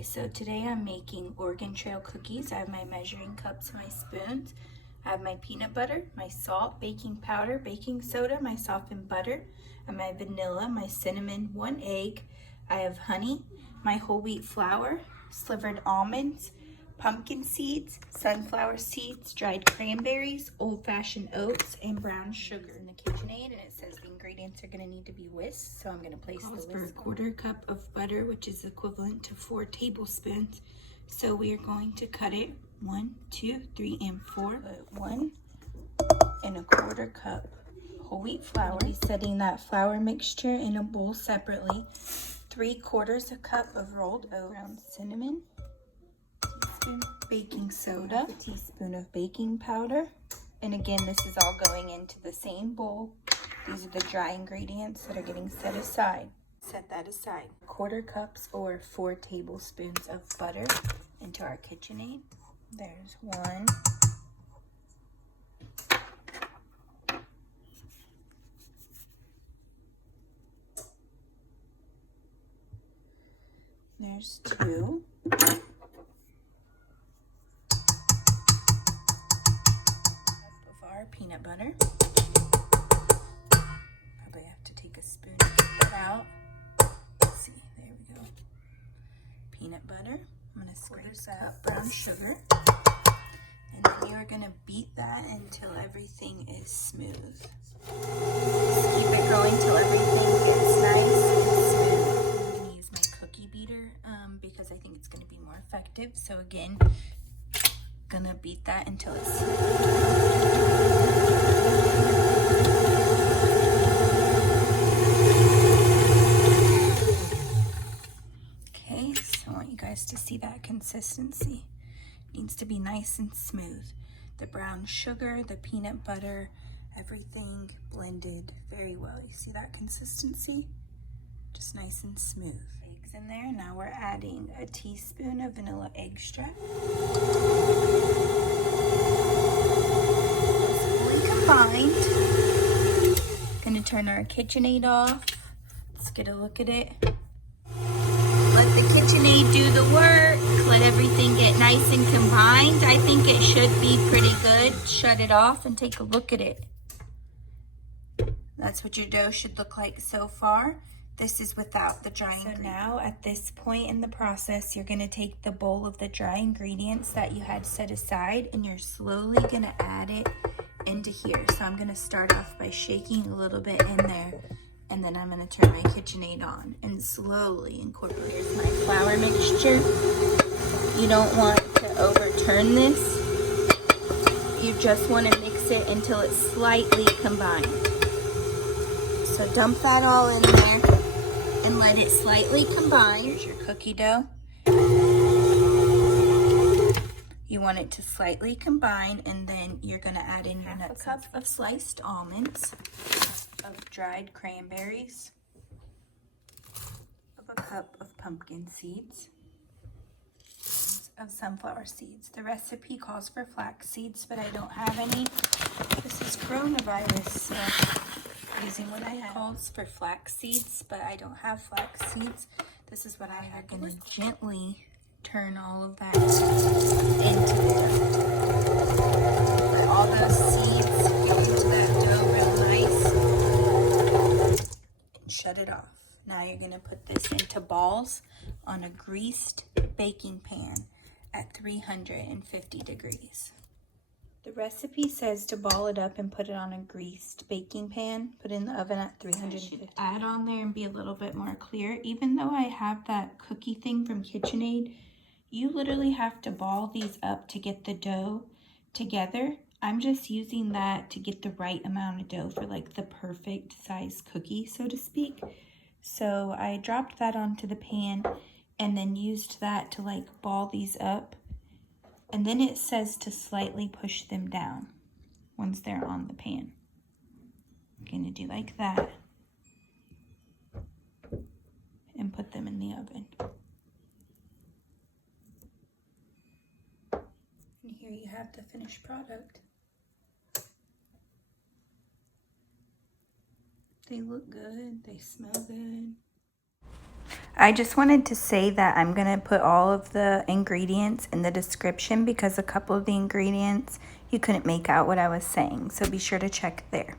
Okay, so today I'm making Oregon Trail cookies. I have my measuring cups, my spoons. I have my peanut butter, my salt, baking powder, baking soda, my softened butter, and my vanilla, my cinnamon, 1 egg. I have honey, my whole wheat flour, slivered almonds, pumpkin seeds, sunflower seeds, dried cranberries, old-fashioned oats, and brown sugar in the KitchenAid. And it says the ingredients are going to need to be whisked, so I'm going to place the whisk for a quarter cup of butter, which is equivalent to 4 tablespoons. So we are going to cut it 1, 2, 3, and 4. Put 1 1/4 cup whole wheat flour. I'll be setting that flour mixture in a bowl separately. 3/4 cup of rolled oats, ground cinnamon, teaspoon baking soda, a teaspoon of baking powder, and again this is all going into the same bowl. These are the dry ingredients that are getting set aside. Set that aside. 1/4 cups or 4 tablespoons of butter into our KitchenAid. There's 1. There's 2. Of our peanut butter. Probably have to take a spoon to get that out. Let's see, there we go. Peanut butter. I'm going to scrape that brown sugar. And then you are going to beat that until everything is smooth. Just keep it going till everything gets nice and smooth. I'm going to use my cookie beater because I think it's going to be more effective. So again, gonna beat that until it's smooth. Okay, so I want you guys to see that consistency. It needs to be nice and smooth. The brown sugar, the peanut butter, everything blended very well. You see that consistency? Just nice and smooth. Eggs in there. Now we're adding a teaspoon of vanilla extract. Fully combined. Gonna turn our KitchenAid off. Let's get a look at it. Let the KitchenAid do the work. Let everything get nice and combined. I think it should be pretty good. Shut it off and take a look at it. That's what your dough should look like so far. This is without the dry ingredients. So now at this point in the process, you're gonna take the bowl of the dry ingredients that you had set aside and you're slowly gonna add it into here. So I'm gonna start off by shaking a little bit in there, and then I'm gonna turn my KitchenAid on and slowly incorporate. Here's my flour mixture. You don't want to overturn this. You just wanna mix it until it's slightly combined. So dump that all in there and let it slightly combine. Here's your cookie dough. You want it to slightly combine, and then you're gonna add in your half a cup of sliced almonds, of dried cranberries, of a cup of pumpkin seeds, of sunflower seeds. The recipe calls for flax seeds, but I don't have any. This is coronavirus, so using what I have. It calls for flax seeds, but I don't have flax seeds. This is what I have. I'm gonna gently turn all of that into the dough. Let all those seeds go into that dough real nice. And shut it off. Now you're gonna put this into balls on a greased baking pan at 350 degrees. The recipe says to ball it up and put it on a greased baking pan, put it in the oven at 350. Add on there and be a little bit more clear. Even though I have that cookie thing from KitchenAid, you literally have to ball these up to get the dough together. I'm just using that to get the right amount of dough for like the perfect size cookie, so to speak. So I dropped that onto the pan and then used that to like ball these up. And then it says to slightly push them down once they're on the pan. I'm gonna do like that and put them in the oven. And here you have the finished product. They look good, they smell good. I just wanted to say that I'm going to put all of the ingredients in the description because a couple of the ingredients you couldn't make out what I was saying. So be sure to check there.